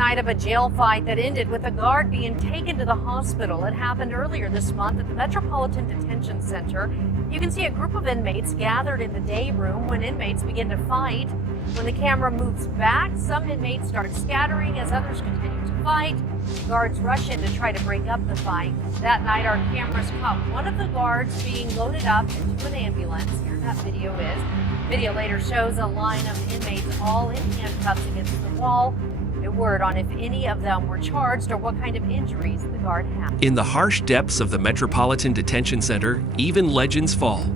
tonight of a jail fight that ended with a guard being taken to the hospital. It happened earlier this month at the Metropolitan Detention Center. You can see a group of inmates gathered in the day room when inmates begin to fight. When the camera moves back, some inmates start scattering as others continue to fight. Guards rush in to try to break up the fight. That night, our cameras caught one of the guards being loaded up into an ambulance. Here that video is. Video later shows a line of inmates all in handcuffs against the wall. No word on if any of them were charged or what kind of injuries the guard had. In the harsh depths of the Metropolitan Detention Center, even legends fall.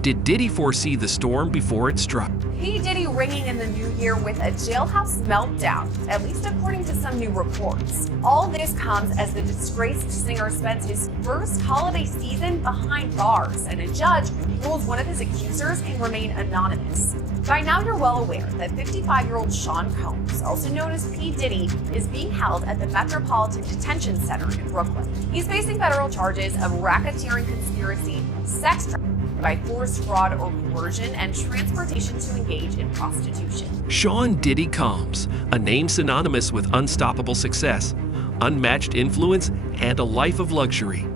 Did Diddy foresee the storm before it struck? P. Diddy ringing in the new year with a jailhouse meltdown, at least according to some new reports. All this comes as the disgraced singer spends his first holiday season behind bars, and a judge rules one of his accusers can remain anonymous. By now you're well aware that 55-year-old Sean Combs, also known as P. Diddy, is being held at the Metropolitan Detention Center in Brooklyn. He's facing federal charges of racketeering conspiracy, sex trafficking by force, fraud, or coercion, and transportation to engage in prostitution. Sean Diddy Combs, a name synonymous with unstoppable success, unmatched influence, and a life of luxury.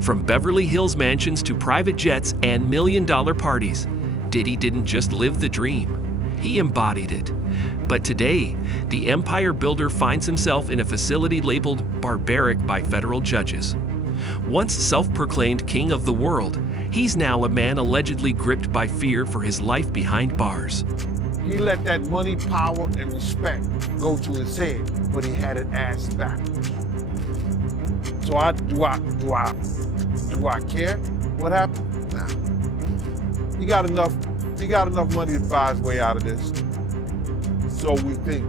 From Beverly Hills mansions to private jets and million-dollar parties, Diddy didn't just live the dream, he embodied it. But today, the empire builder finds himself in a facility labeled barbaric by federal judges. Once self-proclaimed king of the world, he's now a man allegedly gripped by fear for his life behind bars. He let that money, power, and respect go to his head, but he had it ass backwards. So do I care what happened? Nah. He got enough money to buy his way out of this. So we think.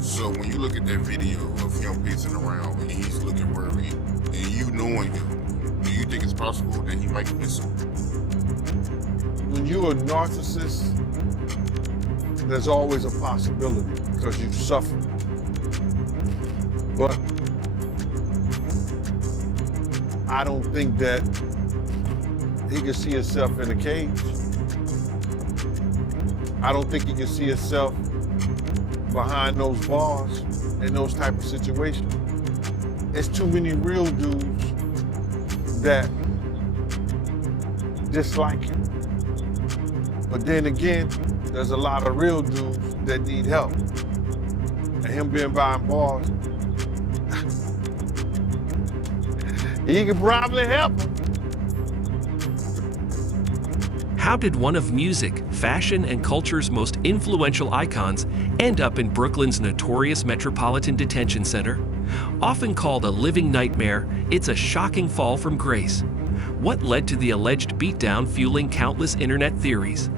So when you look at that video of him pacing around and he's looking worried, and you knowing him, do you think it's possible that he might miss him? When you're a narcissist, there's always a possibility because you suffer. But I don't think that he can see himself in a cage. I don't think he can see himself behind those bars in those type of situations. It's too many real dudes that dislike him. But then again, there's a lot of real dudes that need help. And him being behind bars, he could probably help him. How did one of music, fashion, and culture's most influential icons end up in Brooklyn's notorious Metropolitan Detention Center? Often called a living nightmare, it's a shocking fall from grace. What led to the alleged beatdown fueling countless internet theories?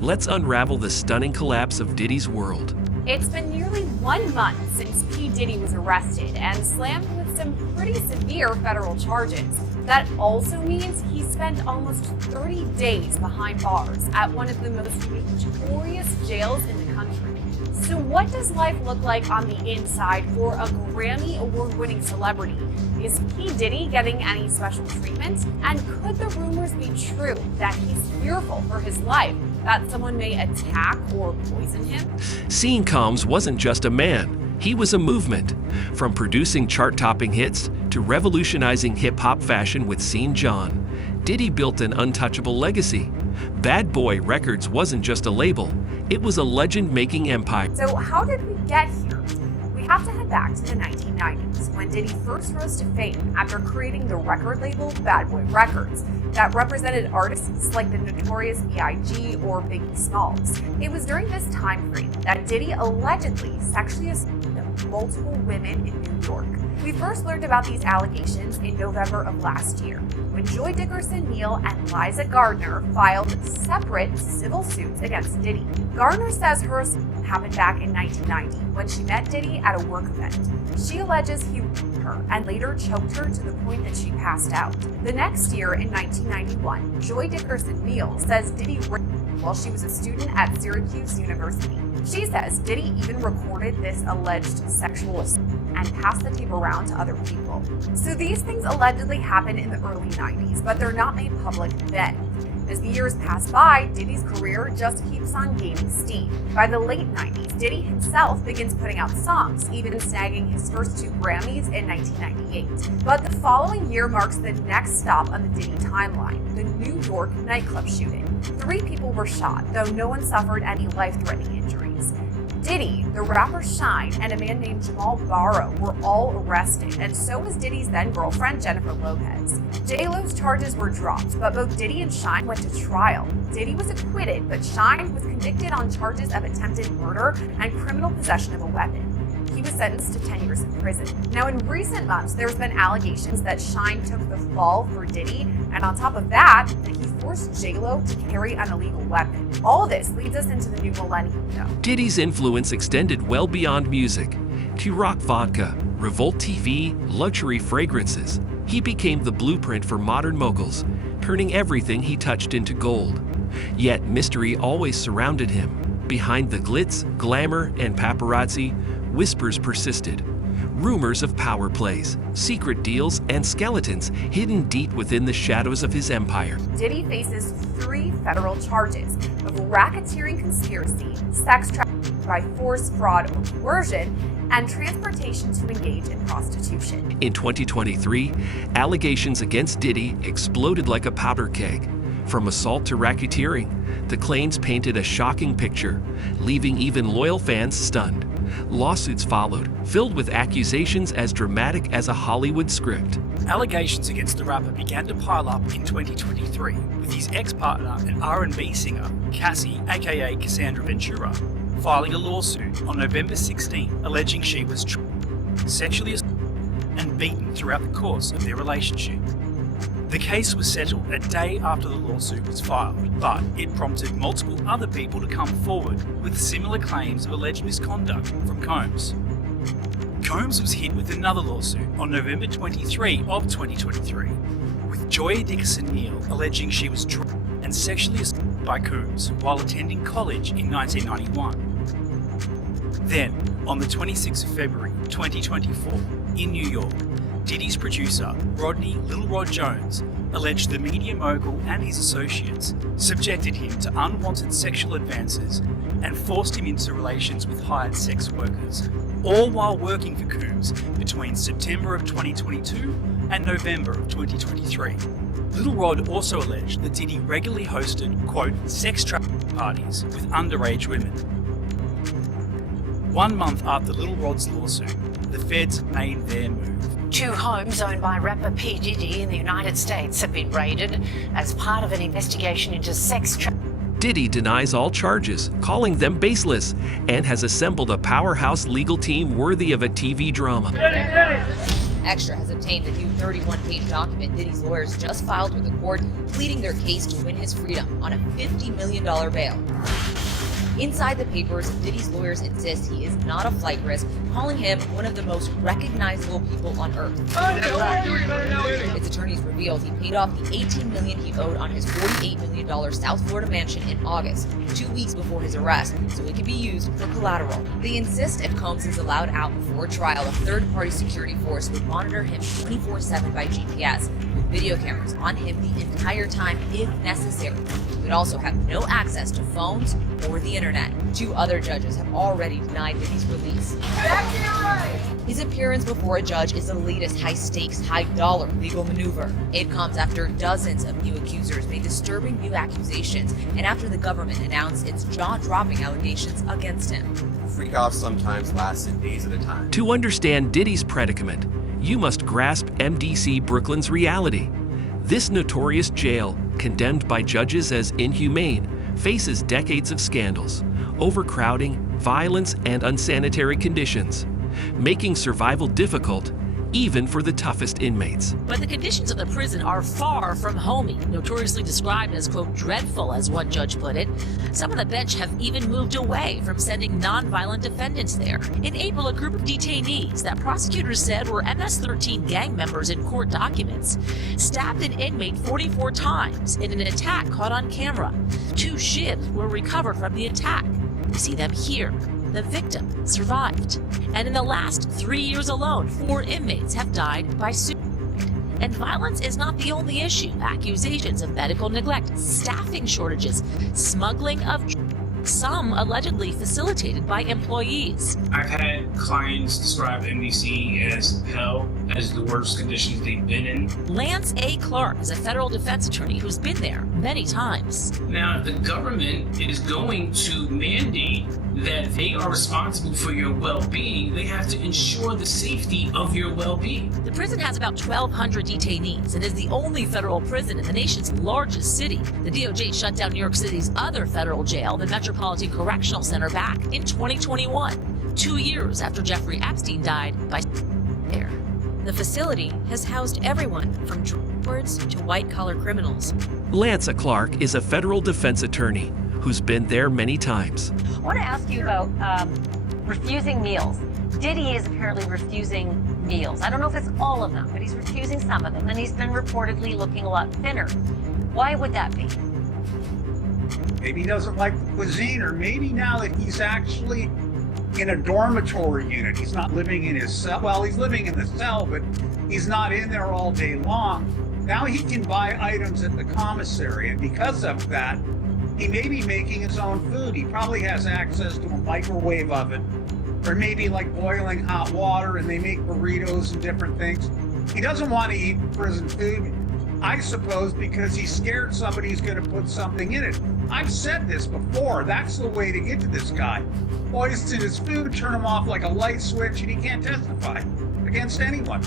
Let's unravel the stunning collapse of Diddy's world. It's been nearly 1 month since P. Diddy was arrested and slammed with some pretty severe federal charges. That also means he spent almost 30 days behind bars at one of the most notorious jails in the country. So what does life look like on the inside for a Grammy award-winning celebrity? Is P. Diddy getting any special treatment? And could the rumors be true that he's fearful for his life, that someone may attack or poison him? Seeing Combs wasn't just a man, he was a movement. From producing chart-topping hits to revolutionizing hip-hop fashion with Scene John, Diddy built an untouchable legacy. Bad Boy Records wasn't just a label, it was a legend-making empire. So how did we get here? We have to head back to the 1990s, when Diddy first rose to fame after creating the record label Bad Boy Records that represented artists like the notorious B.I.G. or Biggie Smalls. It was during this time frame that Diddy allegedly sexually assaulted multiple women in New York. We first learned about these allegations in November of last year, when Joy Dickerson-Neal and Liza Gardner filed separate civil suits against Diddy. Gardner says her assault happened back in 1990 when she met Diddy at a work event. She alleges he raped her and later choked her to the point that she passed out. The next year, in 1991, Joy Dickerson-Neal says Diddy raped her while she was a student at Syracuse University. She says Diddy even recorded this alleged sexual assault and passed the tape around to other people. So these things allegedly happened in the early 90s, but they're not made public then. As the years pass by, Diddy's career just keeps on gaining steam. By the late 90s, Diddy himself begins putting out songs, even snagging his first 2 Grammys in 1998. But the following year marks the next stop on the Diddy timeline, the New York nightclub shooting. 3 people were shot, though no one suffered any life-threatening injuries. Diddy, the rapper Shine, and a man named Jamal Barrow were all arrested, and so was Diddy's then-girlfriend Jennifer Lopez. J-Lo's charges were dropped, but both Diddy and Shine went to trial. Diddy was acquitted, but Shine was convicted on charges of attempted murder and criminal possession of a weapon. He was sentenced to 10 years in prison. Now, in recent months, there's been allegations that Shine took the fall for Diddy, and on top of that he forced J-Lo to carry an illegal weapon. All of this leads us into the new millennium, though. Diddy's influence extended well beyond music. To rock vodka, Revolt TV, luxury fragrances, he became the blueprint for modern moguls, turning everything he touched into gold. Yet mystery always surrounded him. Behind the glitz, glamour, and paparazzi, whispers persisted. Rumors of power plays, secret deals, and skeletons hidden deep within the shadows of his empire. Diddy faces 3 federal charges of racketeering conspiracy, sex trafficking by force, fraud, or coercion, and transportation to engage in prostitution. In 2023, allegations against Diddy exploded like a powder keg. From assault to racketeering, the claims painted a shocking picture, leaving even loyal fans stunned. Lawsuits followed, filled with accusations as dramatic as a Hollywood script. Allegations against the rapper began to pile up in 2023, with his ex-partner and R&B singer, Cassie, aka Cassandra Ventura, filing a lawsuit on November 16, alleging she was sexually assaulted and beaten throughout the course of their relationship. The case was settled a day after the lawsuit was filed, but it prompted multiple other people to come forward with similar claims of alleged misconduct from Combs. Combs was hit with another lawsuit on November 23 of 2023, with Joya Dickerson-Neal alleging she was drugged and sexually assaulted by Combs while attending college in 1991. Then, on the 26th of February 2024, in New York, Diddy's producer, Rodney Lil Rod Jones, alleged the media mogul and his associates subjected him to unwanted sexual advances and forced him into relations with hired sex workers, all while working for Combs between September of 2022 and November of 2023. Lil Rod also alleged that Diddy regularly hosted, quote, sex trafficking parties with underage women. 1 month after Lil Rod's lawsuit, the feds made their move. 2 homes owned by rapper P. Diddy in the United States have been raided as part of an investigation into sex trafficking. Diddy denies all charges, calling them baseless, and has assembled a powerhouse legal team worthy of a TV drama. Extra has obtained the new 31-page document Diddy's lawyers just filed with the court, pleading their case to win his freedom on a $50 million bail. Inside the papers, Diddy's lawyers insist he is not a flight risk, calling him one of the most recognizable people on earth. Its attorneys revealed he paid off the $18 million he owed on his $48 million South Florida mansion in August, 2 weeks before his arrest, so it could be used for collateral. They insist if Combs is allowed out before trial, a third-party security force would monitor him 24/7 by GPS, with video cameras on him the entire time if necessary. He would also have no access to phones or the internet. 2 other judges have already denied Diddy's release. His appearance before a judge is the latest high-stakes, high-dollar legal maneuver. It comes after dozens of new accusers made disturbing new accusations and after the government announced its jaw-dropping allegations against him. Freak-offs sometimes lasted days at a time. To understand Diddy's predicament, you must grasp MDC Brooklyn's reality. This notorious jail, condemned by judges as inhumane, faces decades of scandals, overcrowding, violence, and unsanitary conditions, making survival difficult even for the toughest inmates. But the conditions of the prison are far from homey, notoriously described as, quote, dreadful, as one judge put it. Some on the bench have even moved away from sending non-violent defendants there. In April, a group of detainees that prosecutors said were MS-13 gang members in court documents stabbed an inmate 44 times in an attack caught on camera. 2 shivs were recovered from the attack. We see them here. The victim survived. And in the last 3 years alone, 4 inmates have died by suicide. And violence is not the only issue. Accusations of medical neglect, staffing shortages, smuggling of some allegedly facilitated by employees. I've had clients describe MDC as hell, as the worst conditions they've been in. Lance A. Clark is a federal defense attorney who's been there many times. Now, the government is going to mandate that they are responsible for your well-being. They have to ensure the safety of your well-being. The prison has about 1,200 detainees and is the only federal prison in the nation's largest city. The DOJ shut down New York City's other federal jail, the Metropolitan Correctional Center, back in 2021, 2 years after Jeffrey Epstein died by there. The facility has housed everyone from drug lords to white-collar criminals. Lance Clark is a federal defense attorney who's been there many times. I want to ask you about refusing meals. Diddy is apparently refusing meals. I don't know if it's all of them, but he's refusing some of them, and he's been reportedly looking a lot thinner. Why would that be? Maybe he doesn't like the cuisine, or maybe now that he's actually in a dormitory unit, he's not living in his cell. Well, he's living in the cell, but he's not in there all day long. Now he can buy items at the commissary, and because of that, he may be making his own food. He probably has access to a microwave oven, or maybe like boiling hot water, and they make burritos and different things. He doesn't want to eat prison food, I suppose, because he's scared somebody's going to put something in it. I've said this before. That's the way to get to this guy. Poison his food, turn him off like a light switch, and he can't testify against anyone.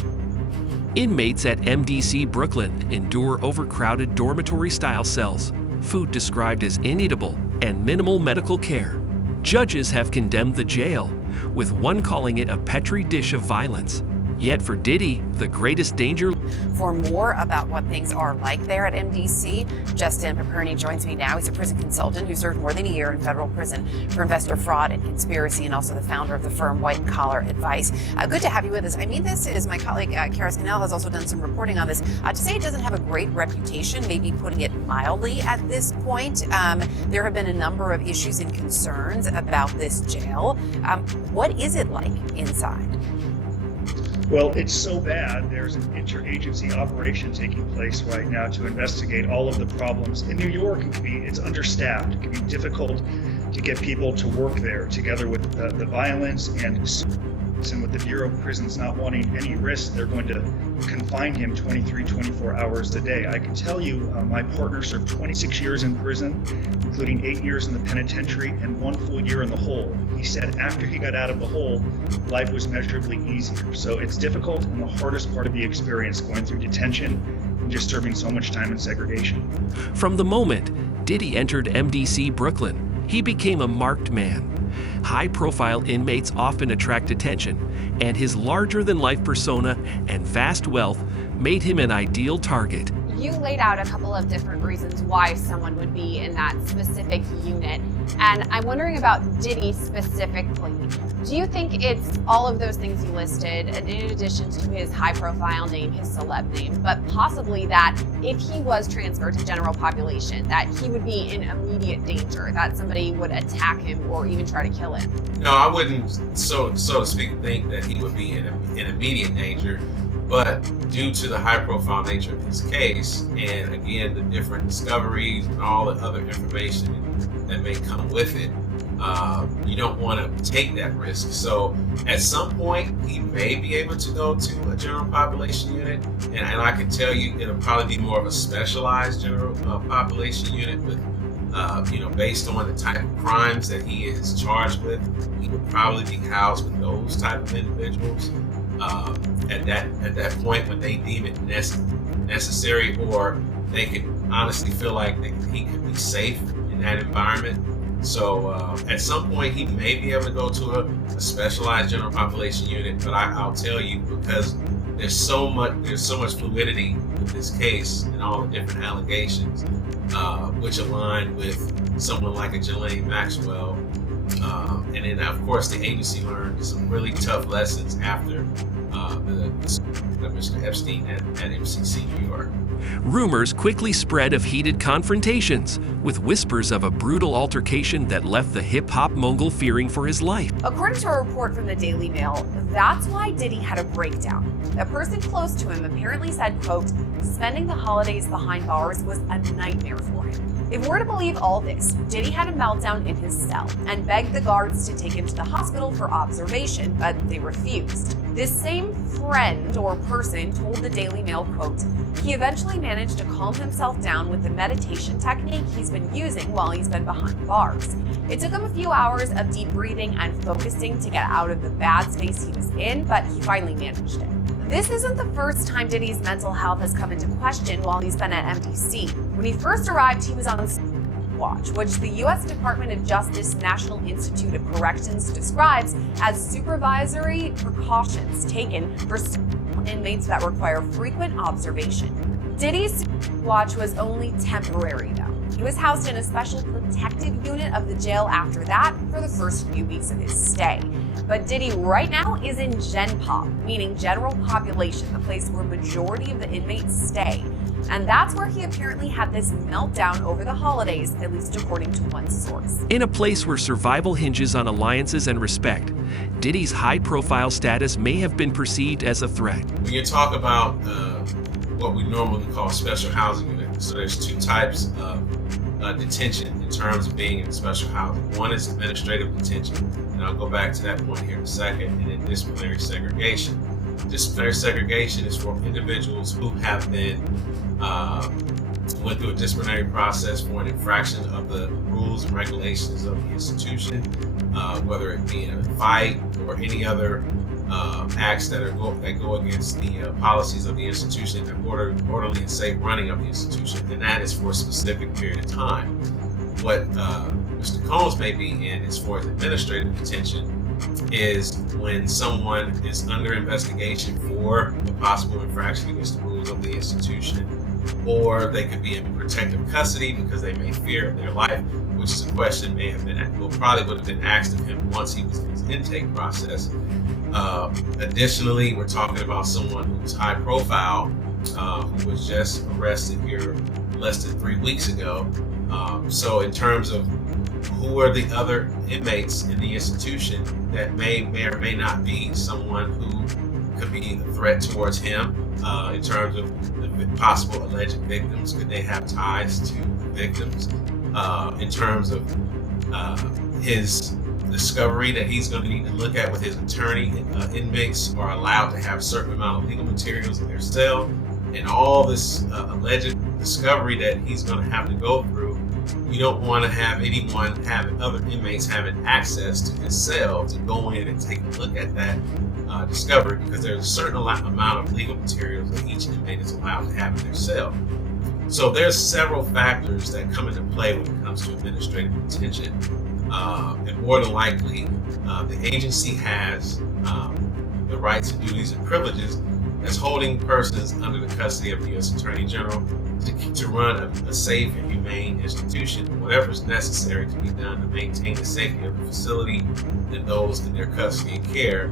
Inmates at MDC Brooklyn endure overcrowded dormitory-style cells, food described as ineatable, and minimal medical care. Judges have condemned the jail, with one calling it a petri dish of violence. Yet for Diddy, the greatest danger. For more about what things are like there at MDC, Justin Paperny joins me now. He's a prison consultant who served more than a year in federal prison for investor fraud and conspiracy, and also the founder of the firm White Collar Advice. Good to have you with us. I mean, this is my colleague Kara Scannell has also done some reporting on this. To say it doesn't have a great reputation, maybe putting it mildly at this point. There have been a number of issues and concerns about this jail. What is it like inside? Well, it's so bad, there's an interagency operation taking place right now to investigate all of the problems. In New York, it's understaffed. It can be difficult to get people to work there, together with the violence and with the Bureau of Prisons not wanting any risk. They're going to confine him 24 hours a day. I can tell you, my partner served 26 years in prison, including 8 years in the penitentiary and 1 full year in the hole. He said after he got out of the hole, life was measurably easier. So it's difficult and the hardest part of the experience, going through detention and just serving so much time in segregation. From the moment Diddy entered MDC Brooklyn, he became a marked man. High-profile inmates often attract attention, and his larger-than-life persona and vast wealth made him an ideal target. You laid out a couple of different reasons why someone would be in that specific unit, and I'm wondering about Diddy specifically. Do you think it's all of those things you listed, and in addition to his high-profile name, his celeb name, but possibly that if he was transferred to general population, that he would be in immediate danger, that somebody would attack him or even try to kill him? No, I wouldn't, so to speak, think that he would be in immediate danger. But due to the high-profile nature of his case, and again, the different discoveries and all the other information that may come with it, you don't want to take that risk. So at some point, he may be able to go to a general population unit, and I can tell you it'll probably be more of a specialized general population unit with, based on the type of crimes that he is charged with, he would probably be housed with those type of individuals. At that point when they deem it necessary, or they can honestly feel like he could be safe in that environment. So at some point he may be able to go to a specialized general population unit, but I'll tell you, because there's so much fluidity with this case and all the different allegations, which align with someone like a Ghislaine Maxwell. And then, of course, the agency learned some really tough lessons after Mr. Epstein at MCC New York. Rumors quickly spread of heated confrontations, with whispers of a brutal altercation that left the hip-hop mogul fearing for his life. According to a report from the Daily Mail, That's why Diddy had a breakdown. A person close to him apparently said, quote, spending the holidays behind bars was a nightmare for him. If we're to believe all this, Diddy had a meltdown in his cell and begged the guards to take him to the hospital for observation, but they refused. This same friend or person told the Daily Mail, quote, he eventually managed to calm himself down with the meditation technique he's been using while he's been behind bars. It took him a few hours of deep breathing and focusing to get out of the bad space he was in, but he finally managed it. This isn't the first time Diddy's mental health has come into question while he's been at MDC. When he first arrived, he was on watch, which the U.S. Department of Justice National Institute of Corrections describes as supervisory precautions taken for inmates that require frequent observation. Diddy's watch was only temporary, though. He was housed in a special protective unit of the jail after that for the first few weeks of his stay. But Diddy right now is in Gen Pop, meaning general population, the place where majority of the inmates stay. And that's where he apparently had this meltdown over the holidays, at least according to one source. In a place where survival hinges on alliances and respect, Diddy's high-profile status may have been perceived as a threat. When you talk about what we normally call special housing units, so there's two types of detention in terms of being in special housing. One is administrative detention, and I'll go back to that point here in a second, and then disciplinary segregation. Disciplinary segregation is for individuals who have been went through a disciplinary process for an infraction of the rules and regulations of the institution, whether it be in a fight or any other acts that go against the policies of the institution and orderly and safe running of the institution, and that is for a specific period of time. What Mr. Combs may be in as far as administrative detention is when someone is under investigation for a possible infraction against the rules of the institution, or they could be in protective custody because they may fear their life, which is a question probably would have been asked of him once he was in his intake process. Additionally, we're talking about someone who's high profile, who was just arrested here less than 3 weeks ago. So in terms of who are the other inmates in the institution that may or may not be someone who could be a threat towards him, in terms of the possible alleged victims, could they have ties to the victims? In terms of his discovery that he's going to need to look at with his attorney, inmates are allowed to have a certain amount of legal materials in their cell, and all this alleged discovery that he's going to have to go through. You don't want to have other inmates having access to his cell to go in and take a look at that discovery, because there's a certain amount of legal materials that each inmate is allowed to have in their cell. So there's several factors that come into play when it comes to administrative detention. And more than likely, the agency has the rights and duties and privileges as holding persons under the custody of the U.S. Attorney General to run a safe and humane institution. Whatever is necessary to be done to maintain the safety of the facility and those in their custody and care,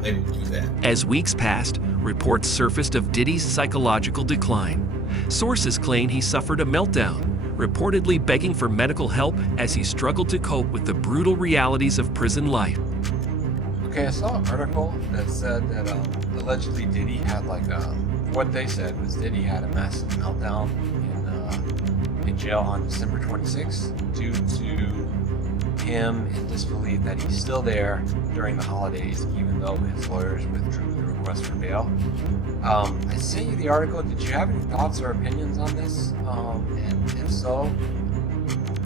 they will do that. As weeks passed, reports surfaced of Diddy's psychological decline. Sources claim he suffered a meltdown, reportedly begging for medical help as he struggled to cope with the brutal realities of prison life. Okay, I saw an article that said that allegedly Diddy had what they said was Diddy had a massive meltdown in jail on December 26th due to him in disbelief that he's still there during the holidays, even though his lawyers withdrew the request for bail. I sent you the article. Did you have any thoughts or opinions on this? And if so,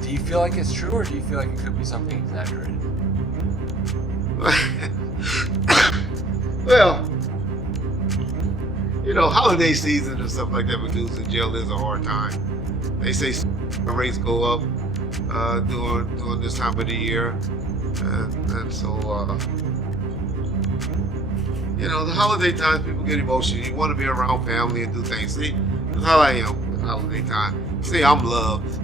do you feel like it's true, or do you feel like it could be something exaggerated? Well, holiday season and stuff like that for dudes in jail is a hard time. They say rates go up during this time of the year, and so the holiday times people get emotional. You want to be around family and do things. See, that's how I am with holiday time. See, I'm loved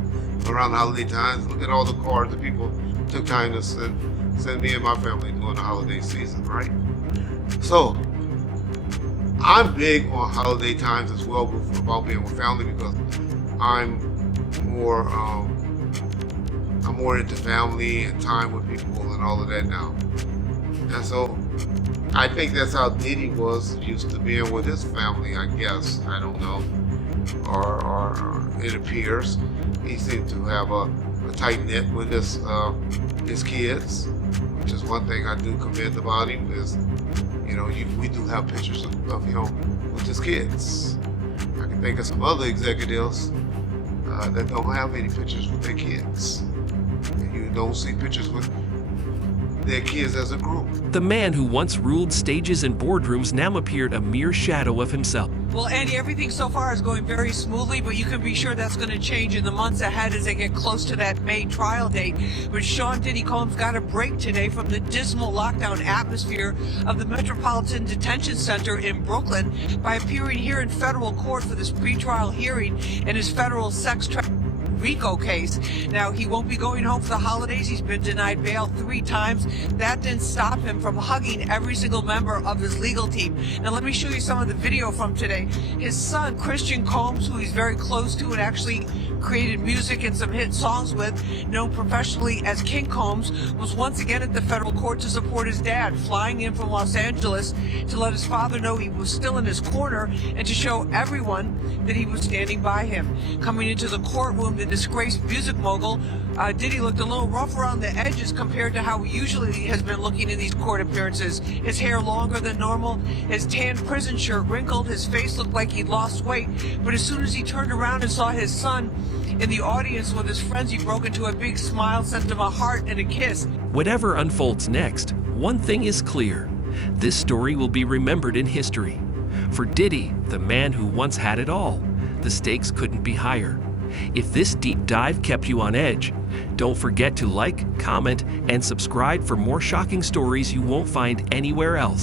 around the holiday times. Look at all the cards that people took time to send me and my family during the holiday season, right? So I'm big on holiday times as well about being with family, because I'm more into family and time with people and all of that now. And so I think that's how Diddy was used to being with his family, I guess. I don't know. Or it appears he seemed to have a tight knit with his kids, which is one thing I do commend about him is, you know, we do have pictures of him with his kids. I can think of some other executives that don't have any pictures with their kids. And you don't see pictures with their kids as a group. The man who once ruled stages and boardrooms now appeared a mere shadow of himself. Well, Andy, everything so far is going very smoothly, but you can be sure that's going to change in the months ahead as they get close to that May trial date. But Sean Diddy Combs got a break today from the dismal lockdown atmosphere of the Metropolitan Detention Center in Brooklyn by appearing here in federal court for this pretrial hearing in his federal sex trafficking RICO case. Now, he won't be going home for the holidays. He's been denied bail 3 times. That didn't stop him from hugging every single member of his legal team. Now, let me show you some of the video from today. His son, Christian Combs, who he's very close to and actually created music and some hit songs with, known professionally as King Combs, was once again at the federal court to support his dad, flying in from Los Angeles to let his father know he was still in his corner and to show everyone that he was standing by him. Coming into the courtroom, the disgraced music mogul, Diddy looked a little rough around the edges compared to how he usually has been looking in these court appearances. His hair longer than normal, his tan prison shirt wrinkled, his face looked like he'd lost weight. But as soon as he turned around and saw his son in the audience with his friends, he broke into a big smile, sent him a heart and a kiss. Whatever unfolds next, one thing is clear. This story will be remembered in history. For Diddy, the man who once had it all, the stakes couldn't be higher. If this deep dive kept you on edge, don't forget to like, comment, and subscribe for more shocking stories you won't find anywhere else.